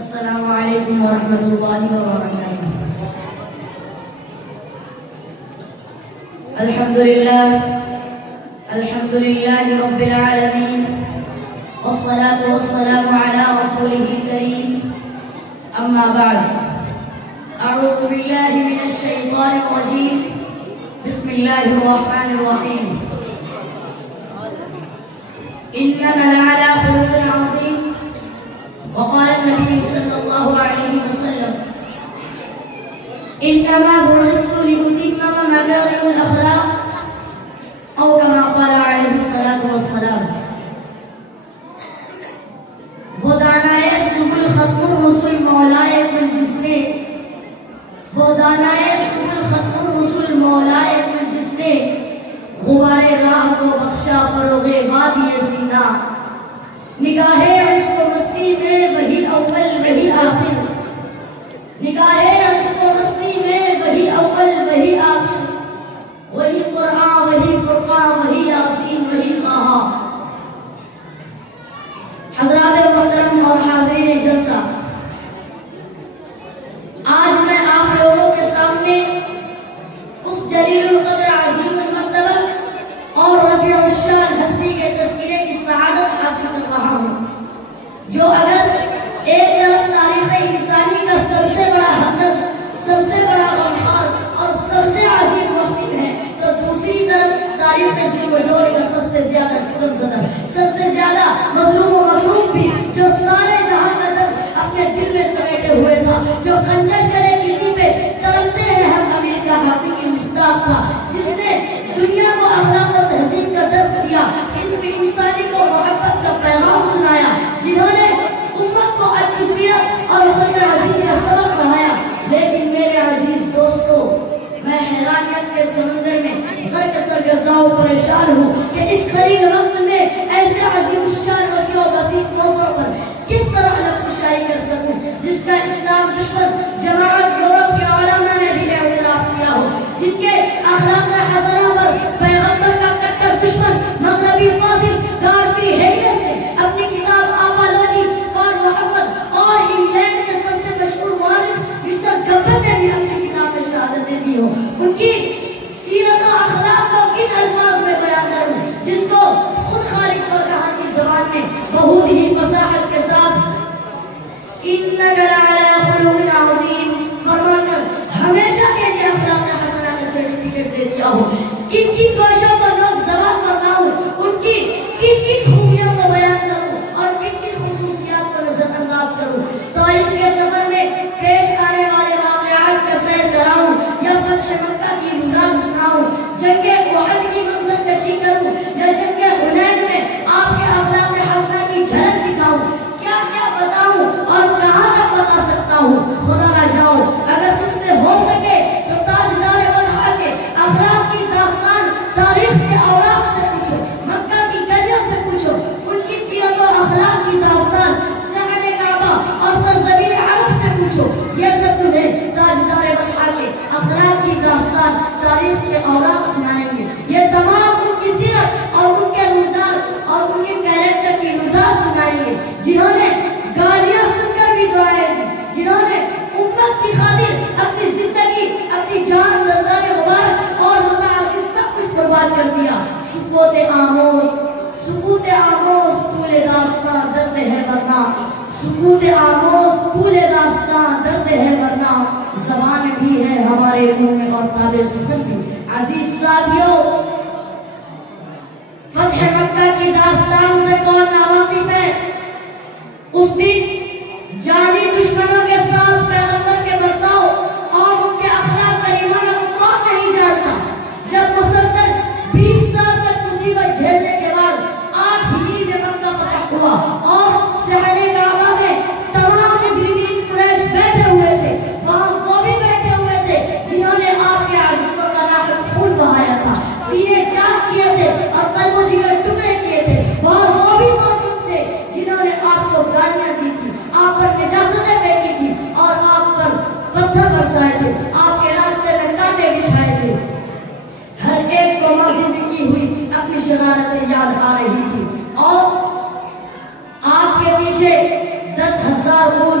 السلام علیکم ورحمۃ اللہ وبرکاتہ۔ الحمد للہ رب العالمین، والصلاة والسلام علی رسولہ الکریم، اما بعد، اعوذ باللہ من الشیطان الرجیم، بسم اللہ الرحمن الرحیم۔ انک لعلی خلق عظیم، وقال النبي صلى الله عليه وسلم انما بعثت لأتمم مكارم الاخلاق، او كما قال عليه الصلاة والسلام۔ وہ دانائے سبل ختم الرسل مولائے کل جس نے، وہ دانائے سبل ختم الرسل مولائے کل جس نے، غبار راہ کو بخشا فروغ وادی سینا۔ نگاہ عشق و مستی میں وہی اول وہی آخر، نگاہ عشق و مستی میں وہی اول وہی آخر، وہی قرآن وہی فرقان وہی یاسین وہی طٰہٰ۔ حضرات محترم اور حاضرین جلسہ، آج میں آپ لوگوں کے سامنے اس جلیل القدر عظیم المرتبہ اور رفیع الشان ہستی کے تذکرے کی سعادت حاصل کر رہا ہوں، جو اگر ایک طرف تاریخ انسانی کا سب سے بڑا ہمدرد، سب سے بڑا غمخوار اور سب سے عظیم محسن ہے، تو دوسری طرف تاریخ ظلم و جور کا سب سے زیادہ ستم زدہ، سب سے زیادہ مظلوم و مغلوب بھی، جو سارے جہاں کا درد اپنے دل میں سمیٹے ہوئے تھا، جو خنجر چلے کسی پہ تڑپتے ہیں ہم امیر کا حقیقی مصداق تھا، جس نے دنیا کو اخلاق و تہذیب کا درس دیا، صرف انسانی کو محبت کا پیغام سنایا، جنہوں نے امت کو اچھی سیرت اور خلق عظیم کا سبق پڑھایا۔ لیکن میرے عزیز دوستو، میں حیرانیت کے سمندر میں غرق سرگرداں و پریشان ہوں کہ اس قریب وقت میں ایسے عظیم الشان وسیع و بسیط موضوع پر کس طرح لب کشائی کر سکوں، جس کا اسلام دشمن جماعت یورپ کے علماء نے بھی اعتراف کیا ہو، جن کے اخلاق حسنہ پر پیغمبر کا کٹر دشمن مغربی فاصل گارڈری ہیلس نے اپنی کتاب آپالوجی فار محمد اور انگلینڈ کے سب سے مشہور مورخ مسٹر گبر نے بھی اپنی کتاب میں شہادتیں دی ہو۔ ان کی سیرت و اخلاق کو کن الفاظ میں بیان کروں، جس کو خود خالق و جہان کی زبان میں بہت ہی فصاحت کے ساتھ انک لعلی خلق عظیم فرما کر ہمیشہ کے لیے اخلاق حسنہ کا سرٹیفکیٹ دے دیا ہو۔ کن کن گوشوں کو لوگ زبان پر لاؤں، ان کی کن کن خوبیوں کو بیان کروں اور کن کن خصوصیات کو نظر انداز کروں۔ طائف کے سفر میں پیش آنے والے واقعات کا سیر کراؤں یا فتح مکہ کی امداد سناؤں، جنگ احد کی منظر کشی کروں یا جنگ حنین میں آپ کے اخلاق حسنہ کی جھلک دکھاؤں، کیا کیا بتاؤں اور کہاں تک بتا سکتا ہوں؟ خدا نہ جاؤ، اگر تم سے ہو سکے تو تاجدار بلحا کے اخلاق کی داستان تاریخ کے اوراق سے پوچھو، مکہ کی گلیوں سے پوچھو، ان کی سیرت اور اخلاق کی داستان صحن کعبہ اور سرزمین عرب سے پوچھو، یہ سب تمہیں تاجدار بلحا کے اخلاق کی داستان تاریخ کے اوراق سنائیں گے۔ یہ تمام ان کی سیرت اور ان کے رودار اور ان کے کیریکٹر کی رودار سنائیں گے، جنہوں نے گالیاں سن کر بھی دعائیں دی، جنہوں نے امت کی خاطر اپنی زندگی، اپنی جان، دردان مبارک اور متعاقب سب کچھ قربان کر دیا۔ سکوت آموز طول داستان درد ہے ورنہ، سکوت آموز طول داستان درد ہے ورنہ، زبان بھی ہے ہمارے منہ میں اور تابع سخن بھی۔ عزیز ساتھیوں، فتح مکہ کی داستان سے کون ناواقف ہے؟ اس دن جانی دشمنوں کے ساتھ پیغمبر کے برتاؤ اور ان کے اخلاق کریمانہ کو کون نہیں جانتا؟ جب مسلسل 20 سال تک مصیبت جھیلنے کے بعد 8 ہجری میں مکہ فتح ہوا اور صحن کعبہ میں تمام مجرمین قریش بیٹھے ہوئے تھے، وہاں وہ بھی بیٹھے ہوئے تھے جنہوں نے آپ کے عزیزوں کا ناحق خون بہایا تھا، سینے چاک کیے تھے اور قلب و جگر ٹکڑے کیے تھے، وہاں وہ بھی موجود تھے جنہوں نے آپ کو گالیاں دی تھی، آپ پر نجاستیں پھینکی تھی اور آپ پر پتھر برسائے تھے، آپ کے راستے میں کانٹے بچھائے تھے۔ ہر ایک کو ماضی میں کی ہوئی اپنی شرارتیں یاد آ رہی تھی اور آپ کے پیچھے 10,000 خون